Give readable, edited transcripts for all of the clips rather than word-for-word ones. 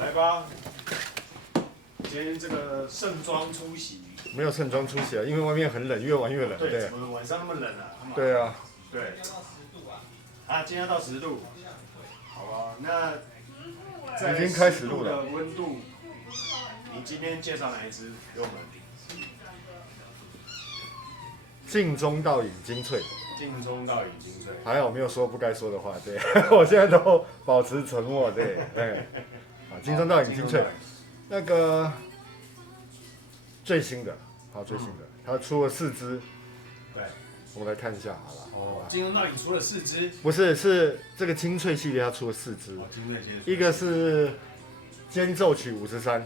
来吧，今天这个盛装出席。没有盛装出席啊，因为外面很冷，越玩越冷。对，对怎么晚上那么冷啊？对啊，对。啊，今天要到10度。好吧，那在已经开始录了。温度，你今天介绍哪一支给我们？镜中倒影精粹。镜中倒影精粹。还好没有说不该说的话，对我现在都保持沉默，对，啊，镜中倒影精粹，那个最新的，好最新的，它出了4支，对，我们来看一下好了。哦，镜中倒影出了4支，不是，是这个精粹系列它出了4支，一个是间奏曲53，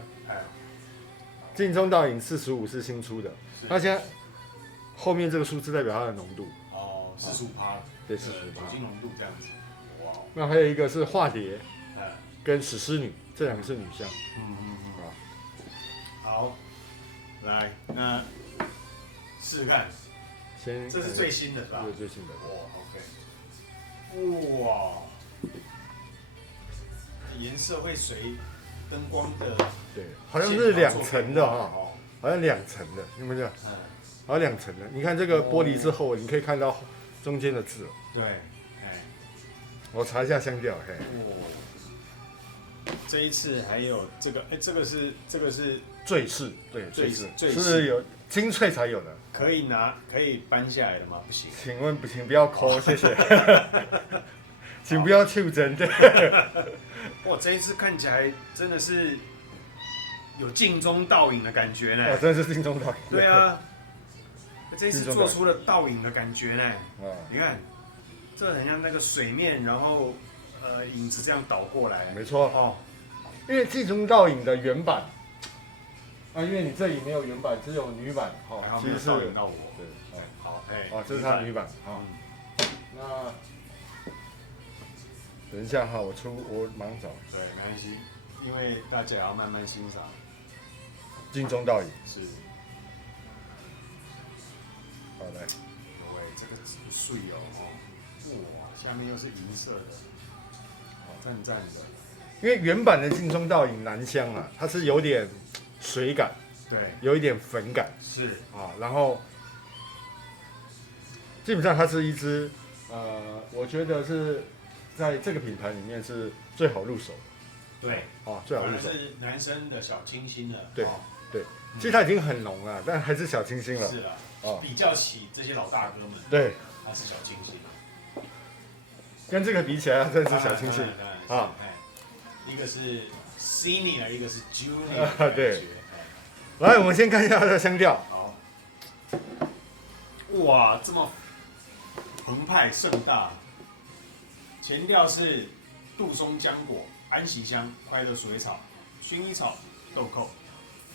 镜中倒影45是新出的，它现在后面这个数字代表它的浓度。45%，对，45%酒精浓度这样子。哇，那还有一个是化蝶，跟史诗女，这2个是女相。好，来，那试试看。先，这是最新的是吧？这是最新的。哇 ，OK。哇，颜色会随灯光的。对，好像是2层的哈，好像2层的，有没有？好像2层的。你看这个玻璃是厚的，你可以看到中间的字。对，我查一下香调，嘿。这一次还有这个，这个是坠饰，对，坠饰坠是有精粹才有的。可以搬下来的吗？不行。请不要抠，谢谢。请不要触针，对。哇，这一次看起来真的是有镜中倒影的感觉呢。真的是镜中倒影。对啊。这一次做出了倒影的感觉呢，你看，这很像那个水面，然后影子这样倒过来。没错哦，因为镜中倒影的原版，因为你这里没有原版，只有女版，其实是倒影到我。对，好，这是它女版，那等一下哈，我马上找。对，没关系，因为大家也要慢慢欣赏。镜中倒影是。好来，各位，这个水哦，哇，下面又是银色的，好赞的。因为原版的镜中倒影南香啊，它是有点水感，对，有一点粉感，是啊，然后基本上它是一支，我觉得是在这个品牌里面是最好入手的。对，最好入手。是男生的小清新了。对，其实它已经很浓了，但还是小清新了。是的。比较起这些老大哥们，对，他是小清新，跟这个比起来，他真是小清新啊。一个是 senior， 一个是 junior。对。来，我们先看一下它的香调。好。哇，这么澎湃盛大。前调是杜松浆果、安息香、快乐水草、薰衣草、豆蔻、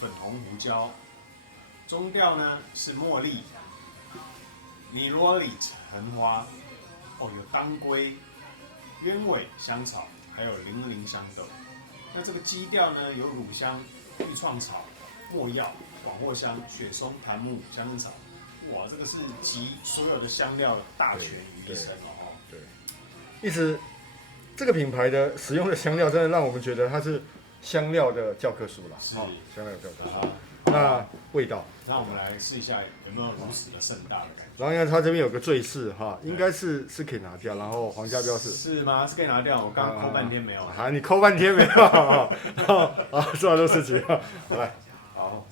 粉红胡椒。中调呢是茉莉、尼罗里橙花，有当归、鸢尾香草，还有零香豆。那这个基调呢有乳香、玉创草、没药、广藿香、雪松、檀木、香根草。哇，这个是集所有的香料大全于一身哦。对，一直这个品牌的使用的香料，真的让我们觉得它是香料的教科书啦。是，香料教科书。那味道，那我们来试一下有没有如此的盛大的感觉。然后你看它这边有个坠饰哈，应该是可以拿掉，然后皇家标示是吗？是可以拿掉，我刚抠半天没有。你抠半天没有？做好多事情，好来，好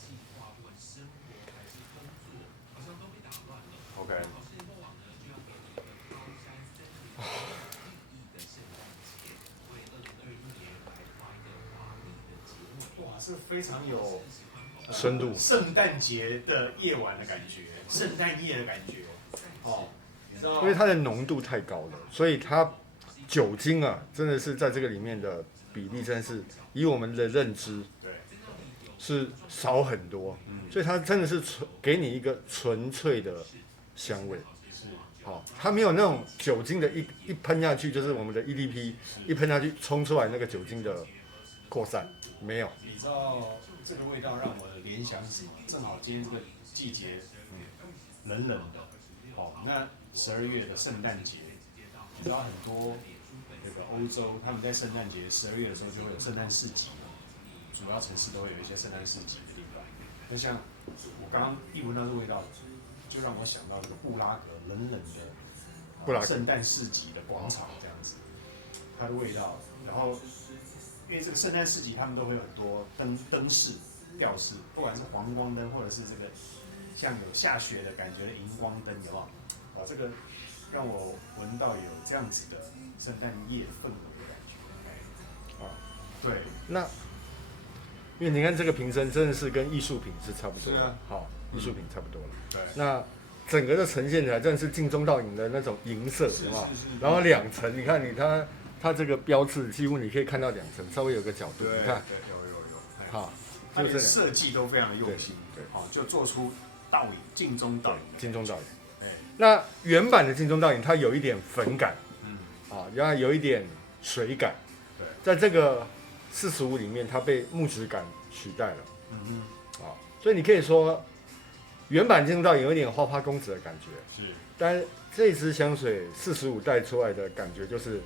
，OK。哇，是非常有深度，圣诞节的夜晚的感觉，圣诞夜的感觉，你知道吗？因为它的浓度太高了，所以它酒精啊，真的是在这个里面的比例，真的是以我们的认知，是少很多，所以它真的是给你一个纯粹的香味，它没有那种酒精的一喷下去，就是我们的 EDP 一喷下去冲出来那个酒精的扩散，没有。你知道这个味道让我联想起，正好今天这个季节，冷冷的，那12月的圣诞节，你知道很多那个欧洲他们在圣诞节12月的时候就会有圣诞市集，主要城市都会有一些圣诞市集的地方。那像我刚刚一闻到这味道，就让我想到那个布拉格冷冷的圣诞市集的广场这样子，它的味道。然后因为这个圣诞市集，他们都会有很多灯饰、吊饰，不管是黄光灯或者是这个像有下雪的感觉的荧光灯，有没有？这个让我闻到有这样子的圣诞夜氛围的感觉。对。那因为你看这个瓶身真的是跟艺术品是差不多的，啊、好，艺术品差不多了。对。那整个的呈现起来真的是镜中倒影的那种银色，是吧？然后2层，你看它这个标志几乎你可以看到2层，稍微有个角度，你看，有，好，它连设计都非常的用心，对，好，就做出倒影，镜中倒影，镜中倒影。那原版的镜中倒影它有一点粉感，然后有一点水感，对，在这个45里面它被木质感取代了，所以你可以说原版镜中倒影有一点花花公子的感觉，是，但这支香水45带出来的感觉就是。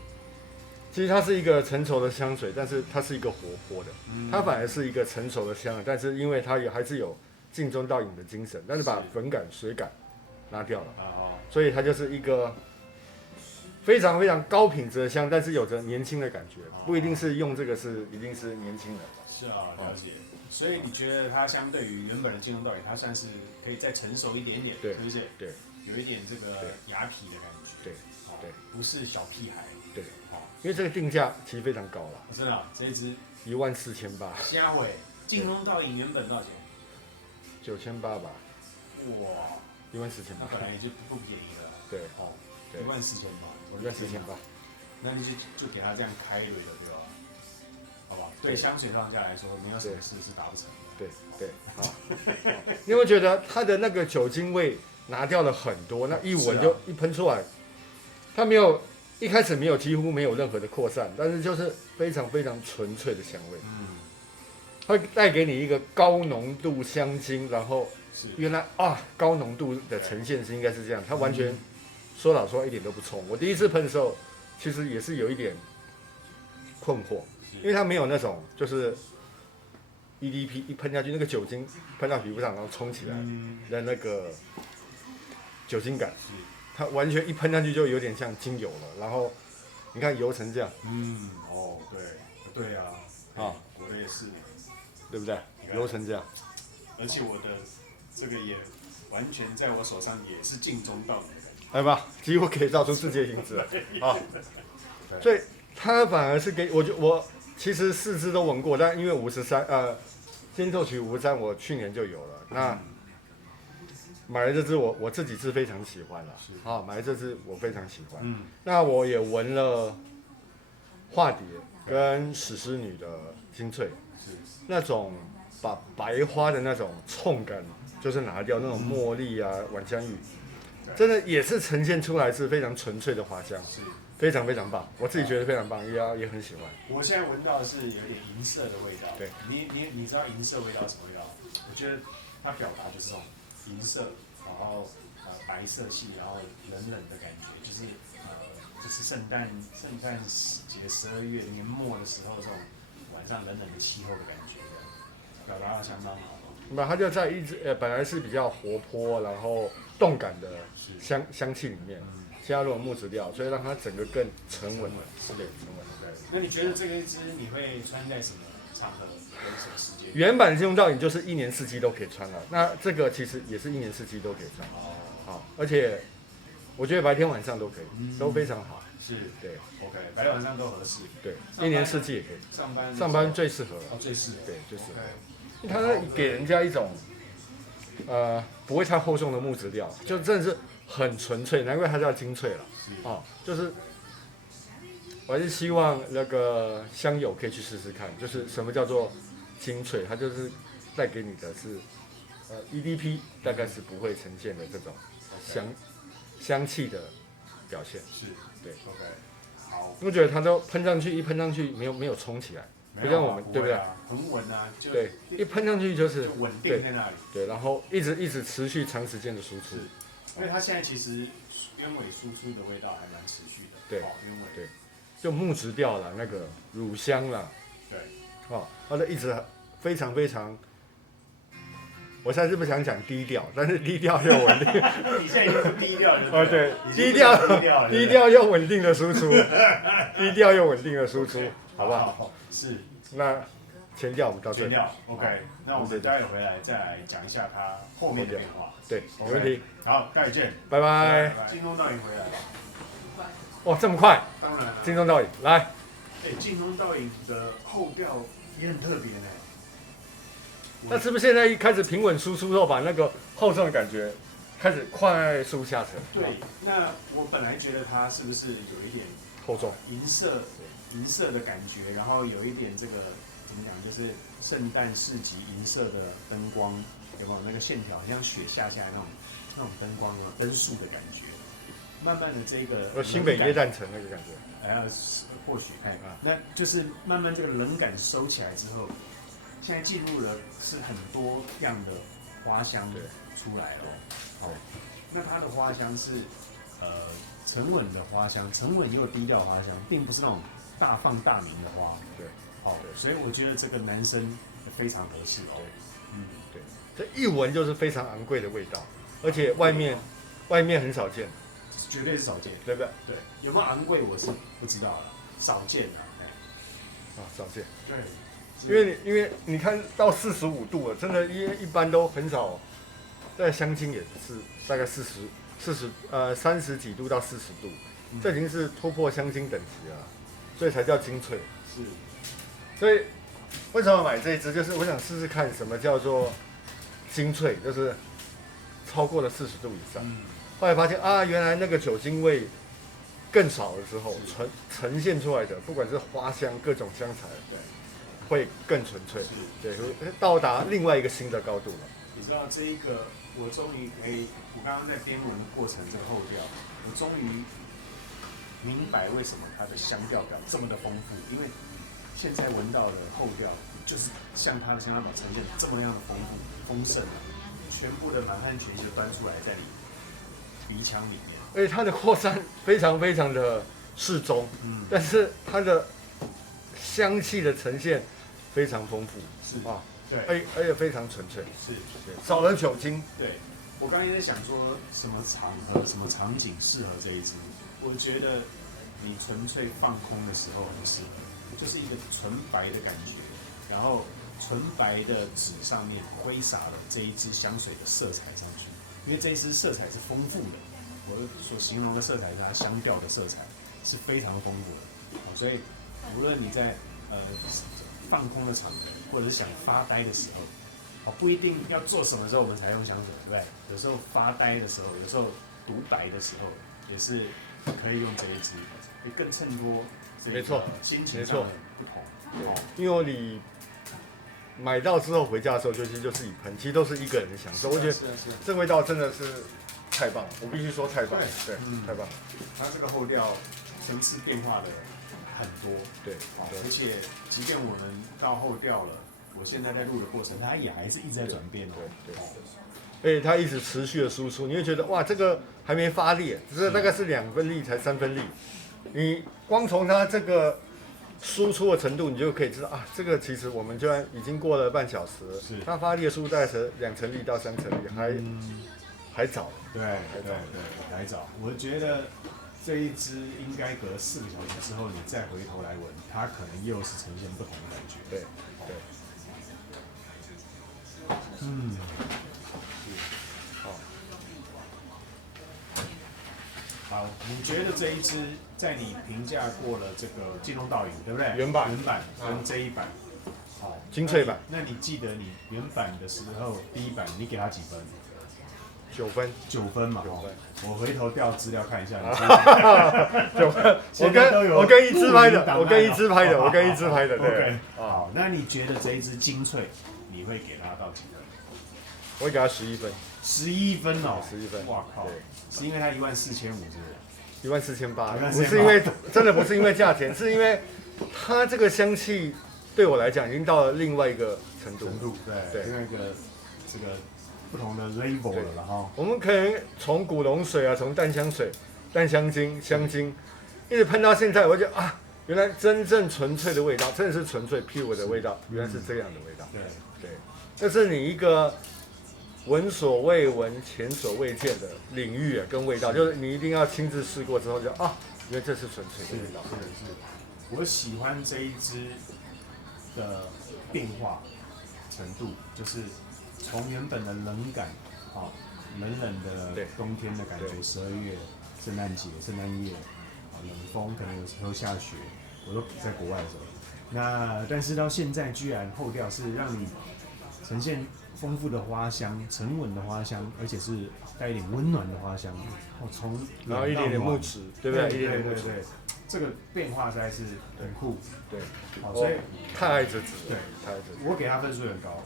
其实它是一个成熟的香水，但是它是一个活泼的，它反而是一个成熟的香，但是因为它还是有镜中倒影的精神，但是把粉感、水感拿掉了，所以它就是一个非常非常高品质的香，但是有着年轻的感觉，不一定是用这个一定是年轻人。是啊，了解。所以你觉得它相对于原本的镜中倒影，它算是可以再成熟一点点，对，是不是？对，有一点这个雅痞的感觉，对，对，不是小屁孩，对。因为这个定价其实非常高了，真的，这一支14800。虾尾镜中倒影原本多少钱？9800吧。哇，14800。那本来也就不便宜了。对，14800。那你就给他这样开了对吧？好不好？对香水创价来说，没有什么事是达不成的。对，好。你有没有觉得它的那个酒精味拿掉了很多？那一闻就一喷出来，它没有。一开始几乎没有任何的扩散，但是就是非常非常纯粹的香味，会带给你一个高浓度香精，然后原来高浓度的呈现是应该是这样，它完全说老实话一点都不冲。我第一次喷的时候，其实也是有一点困惑，因为它没有那种就是 EDP 一喷下去那个酒精喷到皮肤上然后冲起来的那个酒精感。它完全一喷上去就有点像精油了，然后你看油成这样，对啊，我的也是，对不对？油成这样，而且我的这个也完全在我手上也是镜中倒影的感觉，来吧，几乎可以照出世界影子了啊！所以它反而是给我其实4支都闻过，但因为先奏曲53我去年就有了，那。买了这支我自己是非常喜欢了，买了这支我非常喜欢。那我也闻了化蝶跟史诗女的精粹，那种把白花的那种冲感就是拿掉，那种茉莉啊、晚香玉，真的也是呈现出来是非常纯粹的花香，非常非常棒，我自己觉得非常棒，也很喜欢。我现在闻到的是有点银色的味道，对，你知道银色味道是什么味道？我觉得它表达就是这种。银色，然后白色系，然后冷冷的感觉，就是圣诞节12月年末的时候，这种晚上冷冷的气候的感觉，表达的相当好。那它就在本来是比较活泼，然后动感的香气里面，加入了木质调，所以让它整个更沉稳了，沉稳。那你觉得这个一支你会穿在什么场合？原版的镜中倒影就是1年4季都可以穿了，那这个其实也是1年4季都可以穿，好，而且我觉得白天晚上都可以，都非常好，对 ，OK， 白天晚上都合适，对，1年4季也可以，上班最适合了，最适合，对，最适合，因为它给人家一种不会太厚重的木质调，就真的是很纯粹，难怪它叫精粹了，就是我还是希望那个香友可以去试试看，就是什么叫做精粹，它就是带给你的是EDP 大概是不会呈现的这种香气的表现，对 ，OK， 好，我觉得它都喷上去，一喷上去没有冲起来，不像我们对不对？很稳啊，对，一喷上去就是稳定在那里，对，然后一直持续长时间的输出，因为它现在其实鸢尾输出的味道还蛮持续的，对，鸢尾，对。就木质调啦，那个乳香啦，对，它就一非常非常，我现在是不想讲低调，但是低调又稳定。你现在已经是低调了。哦，对，低低调又稳定的输出，低调又稳定的输出，好不好？是。那前调我们到这里。前调 OK， 那我们待会回来再来讲一下它后面的变化。对，没问题。好，待会见，拜拜。京东倒影回来了。哇，这么快？当然了。京东倒影来。京东倒影的后调也很特别呢。那是不是现在一开始平稳输出后，把那个厚重的感觉开始快速下沉？对，那我本来觉得它是不是有一点厚重银色的感觉，然后有一点这个怎么讲，就是圣诞市集银色的灯光，有没有那个线条，像雪下来那种灯光啊，灯束的感觉。慢慢的这个新北耶诞城那个感觉，或许那就是慢慢这个冷感收起来之后，现在进入了是很多样的花香出来了。好，那它的花香是沉稳的花香，沉稳又低调花香，并不是那种大放大名的花。对，好，所以我觉得这个男生非常合适哦。对，这一闻就是非常昂贵的味道，而且外面很少见。绝对是少见，对不对？对，有没有昂贵我是不知道了，少见啊，少见。对，因为你看到45度了，真的一般都很少，在香精也是大概30几度到40度，这已经是突破香精等级了，所以才叫精粹。是，所以为什么买这一支？就是我想试试看什么叫做精粹，就是超过了40度以上。后来发现啊，原来那个酒精味更少的时候，呈现出来的，不管是花香各种香材，对，会更纯粹，对，会到达另外一个新的高度了。你知道这一个，我终于可以，我刚刚在编文过程这个后调，我终于明白为什么它的香调感这么的丰富，因为现在闻到的后调就是像它的香料表呈现这么样的丰富丰盛啊，全部的满汉全席端出来在你鼻腔里面，而且它的扩散非常非常的适中，但是它的香气的呈现非常丰富，是啊，对，而且非常纯粹，是，少了酒精。对，我刚才在想说什么场合、什么场景适合这一支，我觉得你纯粹放空的时候很适合，就是一个纯白的感觉，然后纯白的纸上面挥洒了这一支香水的色彩上去。因为这一支色彩是丰富的，我所形容的色彩是它香调的色彩是非常丰富的，所以无论你在放空的场合，或者是想发呆的时候，不一定要做什么时候我们才用香水，对不对？有时候发呆的时候，有时候独白的时候，也是可以用这一支，会更衬托这个心情上的不同。因为你买到之后回家的时候，就是一盆，其实都是一个人的享受。我觉得这个味道真的是太棒了，我必须说太棒了，对，太棒了。它这个后调层次变化的很多，对，而且即便我们到后调了，我现在在录的过程，它也还是一直在转变哦。对，而且它一直持续的输出，你会觉得哇，这个还没发裂，只是大概是2分力才3分力，你光从它这个输出的程度，你就可以知道啊，这个其实我们就已经过了半小时了，它发力的速度大概是2成力到3成力，还早。对，还早。我觉得这一支应该隔4个小时之后，你再回头来闻，它可能又是呈现不同的感觉。对。好，你觉得这一支在你评价过了这个京东倒影，对不对？原版跟这一版，好，精粹版。那你记得你原版的时候，第一版你给它几分？9分，9分嘛。9分。我回头调资料看一下。9分。我跟一支拍的，对。好，那你觉得这一支精粹，你会给它到几分？我会给它11分。11分哦，11分。哇靠！是因为它14500是不是？14800，不是因为真的不是因为价钱，是因为它这个香气对我来讲已经到了另外一个程度。对，另外一个这个不同的 level 了，然后我们可能从古龙水啊，从淡香水、淡香精、香精，一直喷到现在，我就觉得啊，原来真正纯粹的味道，真的是纯粹 pure 的味道，原来是这样的味道。对，这是你一个闻所未闻、前所未见的领域跟味道，就是你一定要亲自试过之后就原来这是纯粹的味道。是，我喜欢这一支的变化程度，就是从原本的冷感，冷冷的冬天的感觉，12月圣诞节、圣诞夜，冷风，可能有时候下雪，我都在国外的时候。但是到现在居然后调是让你呈现丰富的花香、沉稳的花香，而且是带一点温暖的花香。然后一点点木质，对不对？对，这个变化实在是很酷。对，所以太爱这支，对，太爱这支。我给他分数很高，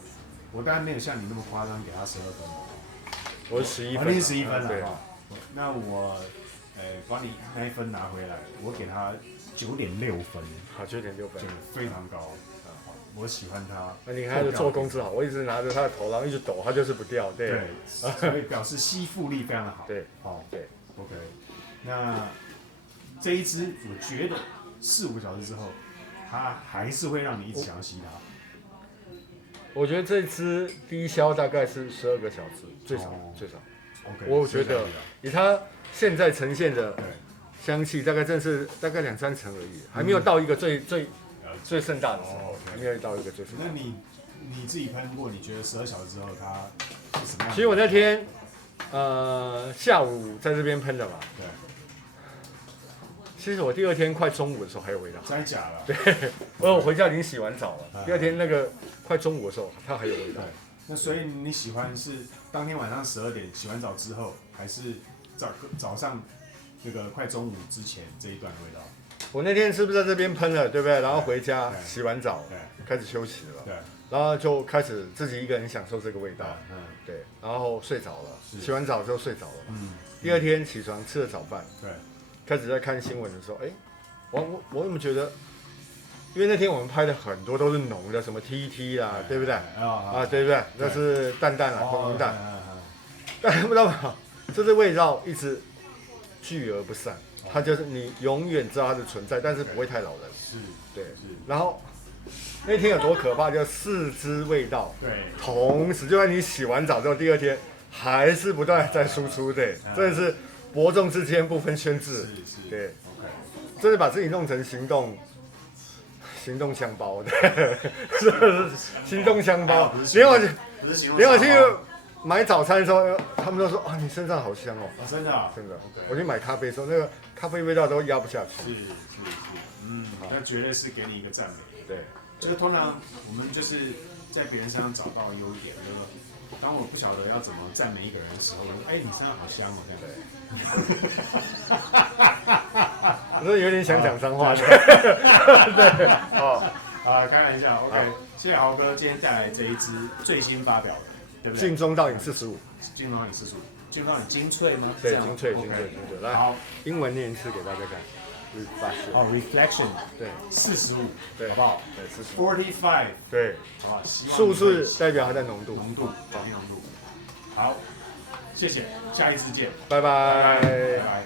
我当然没有像你那么夸张，给他12分。我是11分，你是11分了。那我把你那一分拿回来，我给他9.6分。好，9.6分，非常高。我喜欢他。那你看他的做工之好，我一直拿着他的头，然后一直抖，他就是不掉。对，所以表示吸附力非常的好。对，对 ，OK。那这一支，我觉得4、5个小时之后，它还是会让你一直想要吸它。我觉得这支低消大概是12个小时，最少。OK， 我觉得以它现在呈现的香气，大概真的是大概2、3成而已，还没有到一个最盛大的时候，还没有到一个最盛大。那你自己喷过，你觉得12小时之后它是什么样？其实我那天下午在这边喷的嘛。对。其实我第2天快中午的时候还有味道。真的假的？对，我回家已经洗完澡了。第2天那个快中午的时候，它还有味道。那所以你喜欢是当天晚上12点洗完澡之后，还是早上那个快中午之前这一段的味道？我那天是不是在这边喷了，对不对？然后回家洗完澡，开始休息了。对。然后就开始自己一个人享受这个味道。对。然后睡着了，洗完澡之后睡着了。第2天起床吃了早饭。对。开始在看新闻的时候，我怎么觉得？因为那天我们拍的很多都是浓的，什么 TT 啦，对不对？对不对？那是淡淡啦，红淡。但不知道嘛，这是味道一直聚而不散，它就是你永远知道它的存在，但是不会太老人。是。对。然后那天有多可怕？就4支味道，同时就在你洗完澡之后，第2天还是不断在输出，对，真的是。伯仲之间不分轩轾，对，真的把自己弄成行动箱包的，是行动箱包。连我去买早餐的时候，他们都说你身上好香哦。真的啊？真的。我去买咖啡的时候，那个咖啡味道都压不下去。是，那绝对是给你一个赞美。对，就是通常我们就是在别人身上找到优点，就是说当我不晓得要怎么赞美一个人的时候，我说你身上好香哦，对不对？我说有点想讲脏话，对，开玩笑 ，OK， 谢谢豪哥今天带来这一支最新发表的，对不对？镜中倒影45，镜中倒影45，镜中倒影精粹吗？对，精粹，来，好，英文念一次给大家看。reflection， 对，45，对，好不好？对，45，对，好，数字代表它的浓度，好，谢谢，下一次见，拜拜。